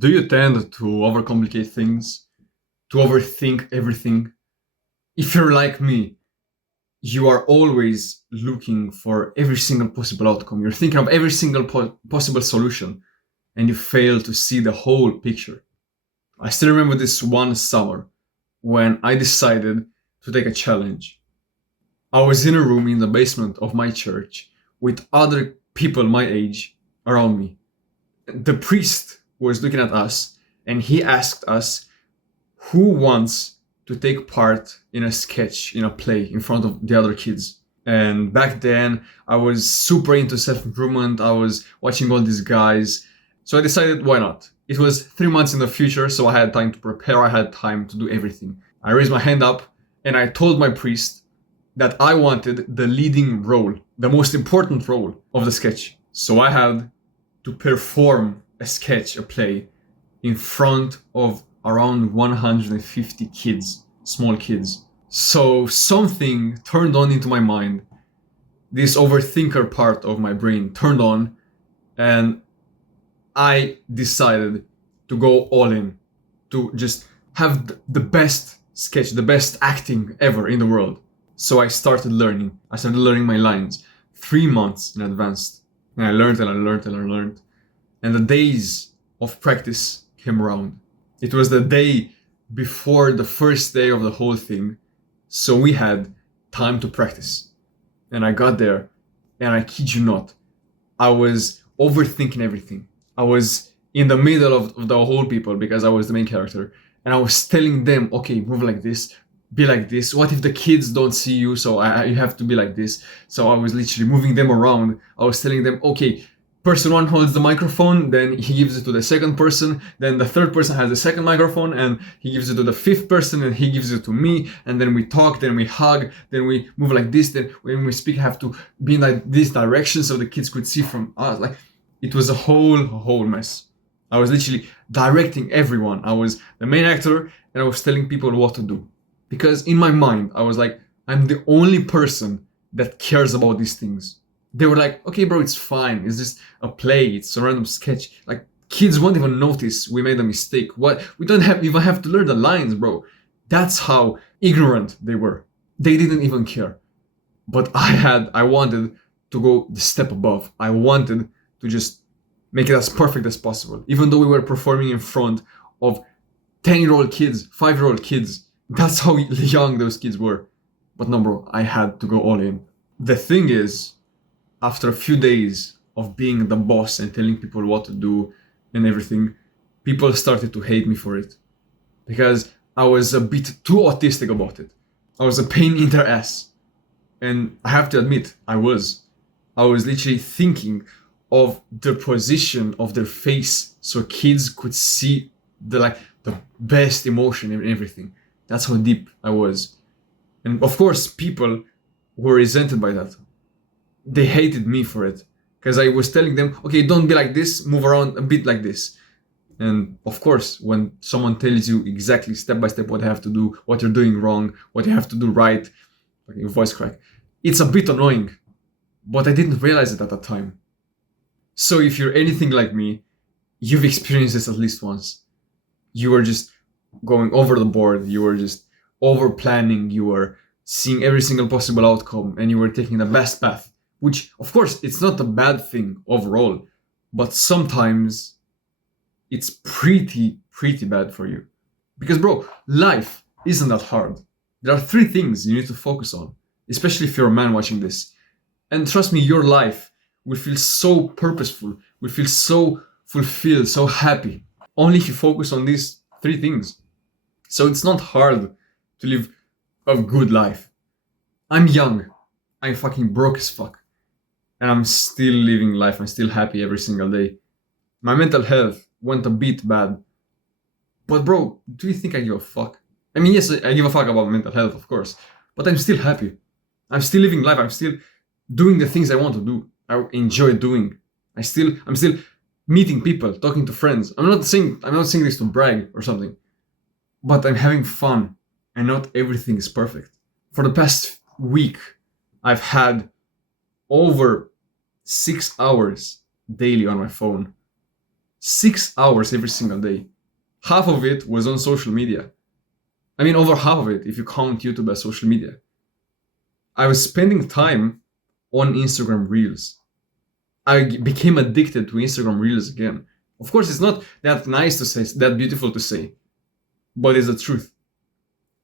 Do you tend to overcomplicate things, to overthink everything? If you're like me, you are always looking for every single possible outcome. You're thinking of every single possible solution, and you fail to see the whole picture. I still remember this one summer when I decided to take a challenge. I was in a room in the basement of my church with other people my age around me. The priest was looking at us and he asked us who wants to take part in a sketch, in a play in front of the other kids. And back then, I was super into self improvement. I was watching all these guys. So I decided, why not? It was 3 months in the future, so I had time to prepare. I had time to do everything. I raised my hand up and I told my priest that I wanted the leading role, the most important role of the sketch. So I had to perform a sketch, a play, in front of around 150 kids, small kids. So something turned on into my mind. This overthinker part of my brain turned on, and I decided to go all in, to just have the best sketch, the best acting ever in the world. So I started learning. I started learning my lines 3 months in advance. And I learned and I learned and I learned. And the days of practice came around. It was the day before the first day of the whole thing. So we had time to practice. And I got there, and I kid you not, I was overthinking everything. I was in the middle of the whole people because I was the main character. And I was telling them, okay, move like this, be like this. What if the kids don't see you? So you have to be like this. So I was literally moving them around. I was telling them, okay, person one holds the microphone, then he gives it to the second person, then the third person has the second microphone, and he gives it to the fifth person, and he gives it to me, and then we talk, then we hug, then we move like this, then when we speak have to be in like this direction so the kids could see from us. Like, it was a whole mess. I was literally directing everyone. I was the main actor, and I was telling people what to do. Because in my mind, I was like, I'm the only person that cares about these things. They were like, okay, bro, it's fine. It's just a play. It's a random sketch. Like, kids won't even notice we made a mistake. What? We don't even have to learn the lines, bro. That's how ignorant they were. They didn't even care. But I wanted to go the step above. I wanted to just make it as perfect as possible. Even though we were performing in front of 10-year-old kids, 5-year-old kids. That's how young those kids were. But no, bro, I had to go all in. The thing is, after a few days of being the boss and telling people what to do and everything, people started to hate me for it. Because I was a bit too autistic about it. I was a pain in their ass. And I have to admit, I was. I was literally thinking of the position of their face so kids could see the best emotion in everything. That's how deep I was. And of course, people were resented by that. They hated me for it because I was telling them, okay, don't be like this, move around a bit like this. And of course, when someone tells you exactly step by step what you have to do, what you're doing wrong, what you have to do right, okay, voice crack, it's a bit annoying, but I didn't realize it at the time. So if you're anything like me, you've experienced this at least once. You were just going over the board, you were just over planning, you were seeing every single possible outcome, and you were taking the best path. Which, of course, it's not a bad thing overall, but sometimes it's pretty bad for you. Because, bro, life isn't that hard. There are 3 things you need to focus on, especially if you're a man watching this. And trust me, your life will feel so purposeful, will feel so fulfilled, so happy, only if you focus on these 3 things. So it's not hard to live a good life. I'm young. I'm fucking broke as fuck. And I'm still living life. I'm still happy every single day. My mental health went a bit bad. But bro, do you think I give a fuck? I mean, yes, I give a fuck about mental health, of course. But I'm still happy. I'm still living life. I'm still doing the things I want to do. I enjoy doing. I'm still meeting people, talking to friends. I'm not saying this to brag or something. But I'm having fun. And not everything is perfect. For the past week, I've had over 6 hours daily on my phone. 6 hours every single day. Half of it was on social media. I mean, over half of it, if you count YouTube as social media. I was spending time on Instagram Reels. I became addicted to Instagram Reels again. Of course, it's not that nice to say, that beautiful to say, but it's the truth.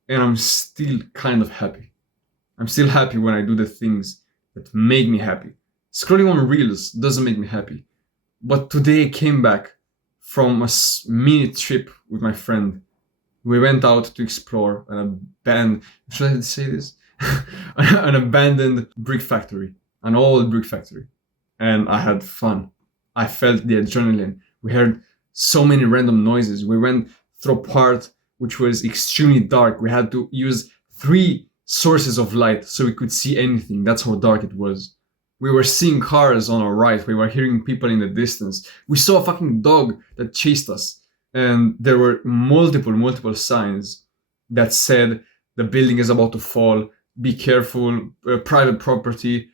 And I'm still kind of happy. I'm still happy when I do the things that make me happy. Scrolling on Reels doesn't make me happy. But today I came back from a mini trip with my friend. We went out to explore should I say this? An abandoned brick factory, an old brick factory. And I had fun. I felt the adrenaline. We heard so many random noises. We went through a part which was extremely dark. We had to use 3 sources of light so we could see anything. That's how dark it was. We were seeing cars on our right. We were hearing people in the distance. We saw a fucking dog that chased us. And there were multiple signs that said the building is about to fall, be careful, private property,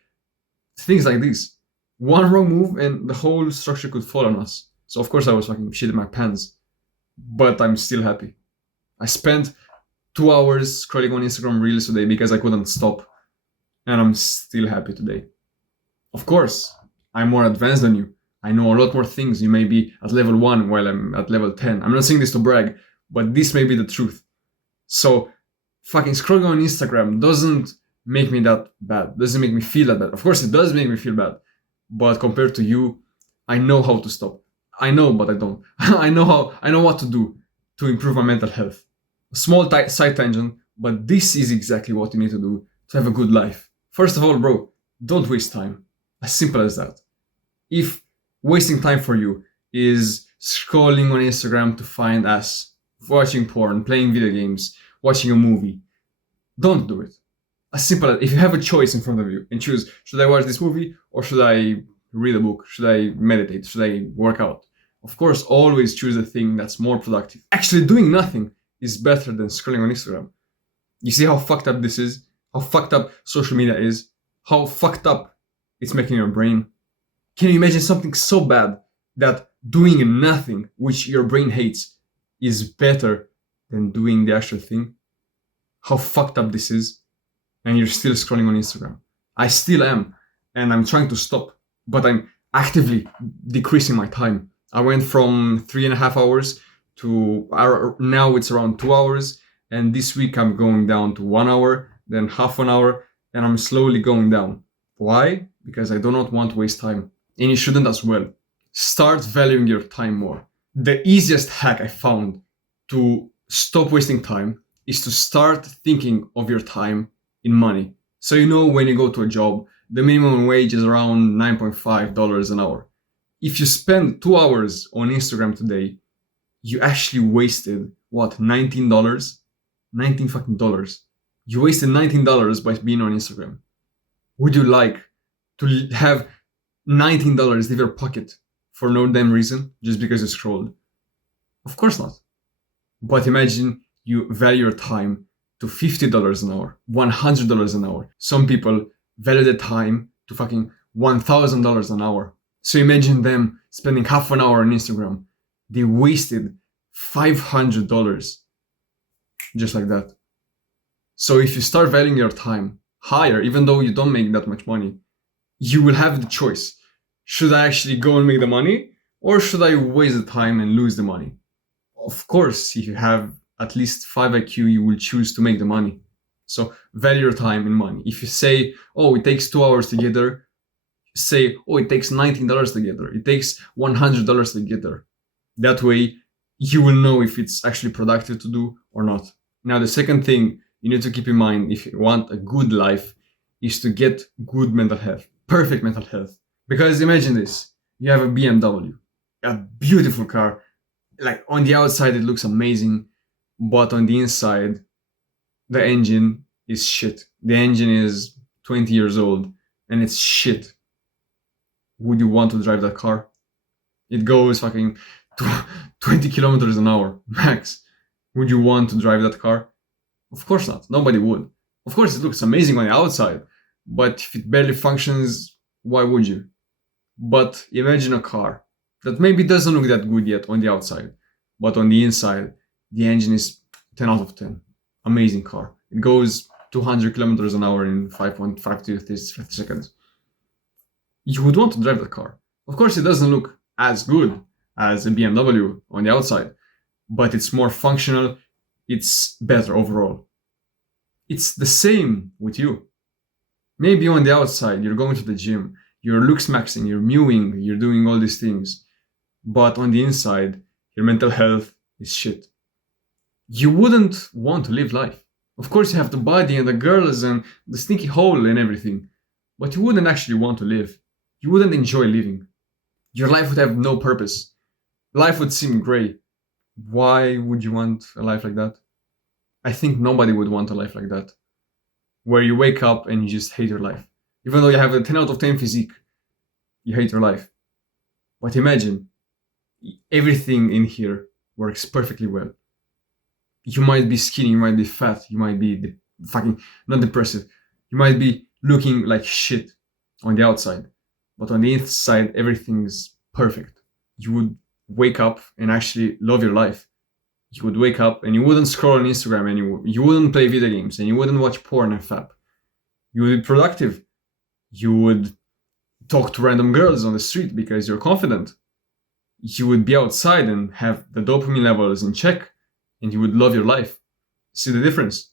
things like this. One wrong move and the whole structure could fall on us. So of course I was fucking shitting my pants. But I'm still happy. I spent 2 hours scrolling on Instagram Reels today because I couldn't stop. And I'm still happy today. Of course, I'm more advanced than you. I know a lot more things. You may be at level 1 while I'm at level 10. I'm not saying this to brag, but this may be the truth. So, fucking scrolling on Instagram doesn't make me that bad. Doesn't make me feel that bad. Of course, it does make me feel bad. But compared to you, I know how to stop. I know, but I don't. I know what to do to improve my mental health. A small side tangent, but this is exactly what you need to do to have a good life. First of all, bro, don't waste time. As simple as that. If wasting time for you is scrolling on Instagram to find ass, watching porn, playing video games, watching a movie, don't do it. As simple as, if you have a choice in front of you and choose, should I watch this movie or should I read a book? Should I meditate? Should I work out? Of course, always choose a thing that's more productive. Actually, doing nothing is better than scrolling on Instagram. You see how fucked up this is? How fucked up social media is? How fucked up it's making your brain? Can you imagine something so bad that doing nothing, which your brain hates, is better than doing the actual thing? How fucked up this is? And you're still scrolling on Instagram. I still am, and I'm trying to stop, but I'm actively decreasing my time. I went from 3.5 hours to now it's around 2 hours, and this week I'm going down to 1 hour, then half an hour, and I'm slowly going down. Why? Because I do not want to waste time. And you shouldn't as well. Start valuing your time more. The easiest hack I found to stop wasting time is to start thinking of your time in money. So you know when you go to a job, the minimum wage is around $9.5 an hour. If you spend 2 hours on Instagram today, you actually wasted, what, $19? 19 fucking dollars. You wasted $19 by being on Instagram. Would you like to have $19 leave your pocket for no damn reason just because you scrolled? Of course not. But imagine you value your time to $50 an hour, $100 an hour. Some people value the time to fucking $1,000 an hour. So imagine them spending half an hour on Instagram. They wasted $500 just like that. So if you start valuing your time higher, even though you don't make that much money, you will have the choice. Should I actually go and make the money, or should I waste the time and lose the money? Of course, if you have at least 5 IQ, you will choose to make the money. So value your time in money. If you say, oh, it takes 2 hours to get there, say, oh, it takes $19 to get there. It takes $100 to get there. That way, you will know if it's actually productive to do or not. Now, the second thing you need to keep in mind if you want a good life is to get good mental health, perfect mental health. Because imagine this, you have a BMW, a beautiful car, like on the outside it looks amazing, but on the inside, the engine is shit. The engine is 20 years old and it's shit. Would you want to drive that car? It goes fucking 20 kilometers an hour max. Would you want to drive that car? Of course not. Nobody would. Of course, it looks amazing on the outside, but if it barely functions, why would you? But imagine a car that maybe doesn't look that good yet on the outside, but on the inside, the engine is 10 out of 10. Amazing car. It goes 200 kilometers an hour in 5.5 to 30 seconds. You would want to drive that car. Of course, it doesn't look as good as a BMW on the outside, but it's more functional, it's better overall. It's the same with you. Maybe on the outside, you're going to the gym, you're looks maxing, you're mewing, you're doing all these things, but on the inside, your mental health is shit. You wouldn't want to live life. Of course, you have the body and the girls and the stinky hole and everything, but you wouldn't actually want to live. You wouldn't enjoy living. Your life would have no purpose. Life would seem grey. Why would you want a life like that? I think nobody would want a life like that, where you wake up and you just hate your life. Even though you have a 10 out of 10 physique, you hate your life. But imagine, everything in here works perfectly well. You might be skinny, you might be fat, you might be fucking not depressive. You might be looking like shit on the outside, but on the inside, everything's perfect. You would wake up and actually love your life. You would wake up and you wouldn't scroll on Instagram anymore. You wouldn't play video games and you wouldn't watch porn and fap. You would be productive. You would talk to random girls on the street because you're confident. You would be outside and have the dopamine levels in check, and you would love your life. See the difference?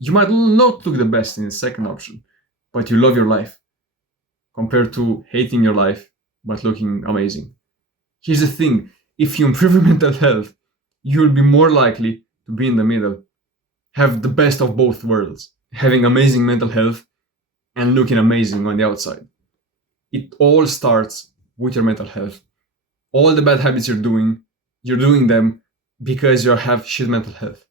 You might not look the best in the second option, but you love your life compared to hating your life but looking amazing. Here's the thing, if you improve your mental health, you will be more likely to be in the middle. Have the best of both worlds, having amazing mental health and looking amazing on the outside. It all starts with your mental health. All the bad habits you're doing them because you have shit mental health.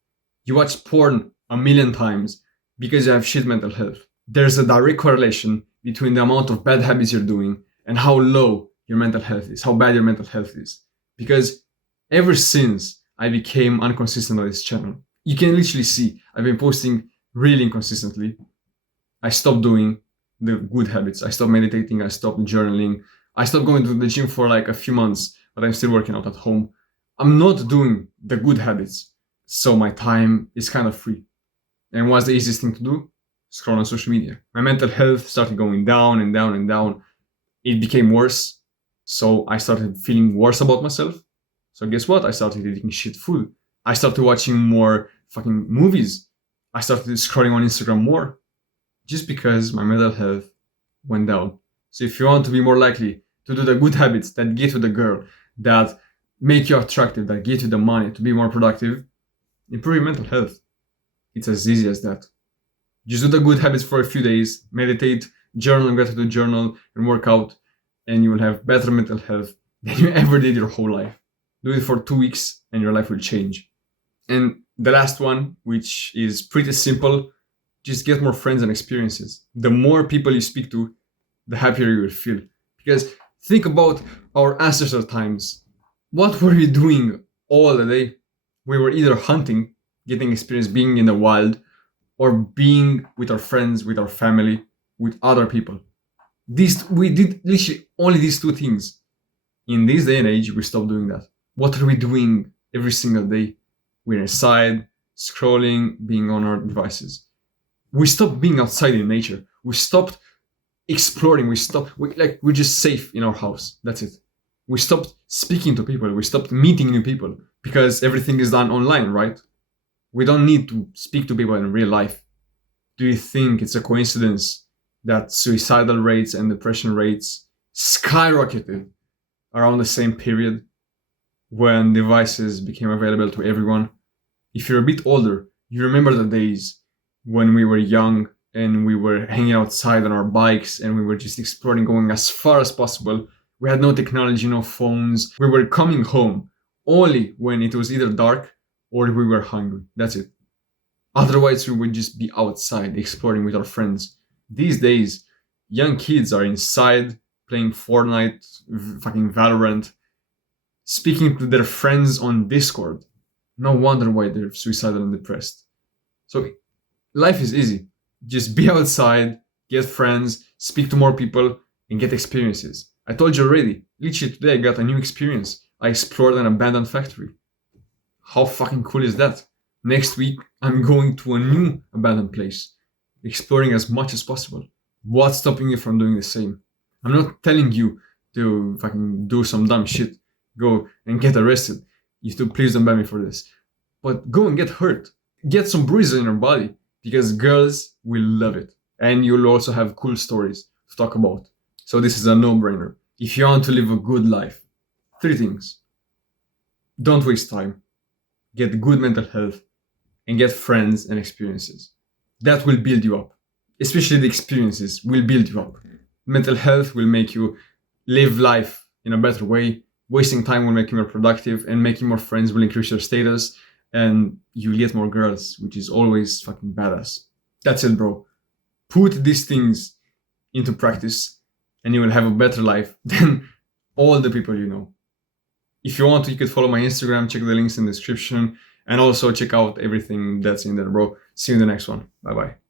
You watch porn a million times because you have shit mental health. There's a direct correlation between the amount of bad habits you're doing and how low your mental health is, how bad your mental health is. Because ever since I became inconsistent on this channel, you can literally see I've been posting really inconsistently. I stopped doing the good habits. I stopped meditating, I stopped journaling, I stopped going to the gym for like a few months, but I'm still working out at home. I'm not doing the good habits, so my time is kind of free. And what's the easiest thing to do? Scroll on social media. My mental health started going down and down and down. It became worse, so I started feeling worse about myself. So guess what? I started eating shit food. I started watching more fucking movies. I started scrolling on Instagram more, just because my mental health went down. So if you want to be more likely to do the good habits that get you the girl, that make you attractive, that get you the money, to be more productive, improve your mental health. It's as easy as that. Just do the good habits for a few days, meditate, journal and gratitude journal, and work out, and you will have better mental health than you ever did your whole life. Do it for 2 weeks and your life will change. And the last one, which is pretty simple, just get more friends and experiences. The more people you speak to, the happier you will feel. Because think about our ancestral times. What were we doing all the day? We were either hunting, getting experience being in the wild, or being with our friends, with our family, with other people. We did literally only these two things. In this day and age, we stopped doing that. What are we doing every single day? We're inside, scrolling, being on our devices. We stopped being outside in nature. We stopped exploring. We're just safe in our house. That's it. We stopped speaking to people. We stopped meeting new people because everything is done online, right? We don't need to speak to people in real life. Do you think it's a coincidence that suicidal rates and depression rates skyrocketed around the same period when devices became available to everyone? If you're a bit older, you remember the days when we were young and we were hanging outside on our bikes and we were just exploring, going as far as possible. We had no technology, no phones. We were coming home only when it was either dark or we were hungry. That's it. Otherwise, we would just be outside exploring with our friends. These days, young kids are inside playing Fortnite, fucking Valorant, speaking to their friends on Discord. No wonder why they're suicidal and depressed. So life is easy. Just be outside, get friends, speak to more people, and get experiences. I told you already, Literally today I got a new experience. I explored an abandoned factory. How fucking cool is that? Next week I'm going to a new abandoned place, exploring as much as possible. What's stopping you from doing the same? I'm not telling you to fucking do some dumb shit, go and get arrested. You two, please don't ban me for this. But go and get hurt. Get some bruises in your body because girls will love it. And you'll also have cool stories to talk about. So this is a no-brainer. If you want to live a good life, 3 things. Don't waste time. Get good mental health and get friends and experiences. That will build you up. Especially the experiences will build you up. Mental health will make you live life in a better way. Wasting time will make you more productive, and making more friends will increase your status, and you'll get more girls, which is always fucking badass. That's it, bro. Put these things into practice, and you will have a better life than all the people you know. If you want to, you could follow my Instagram, check the links in the description, and also check out everything that's in there, bro. See you in the next one. Bye bye.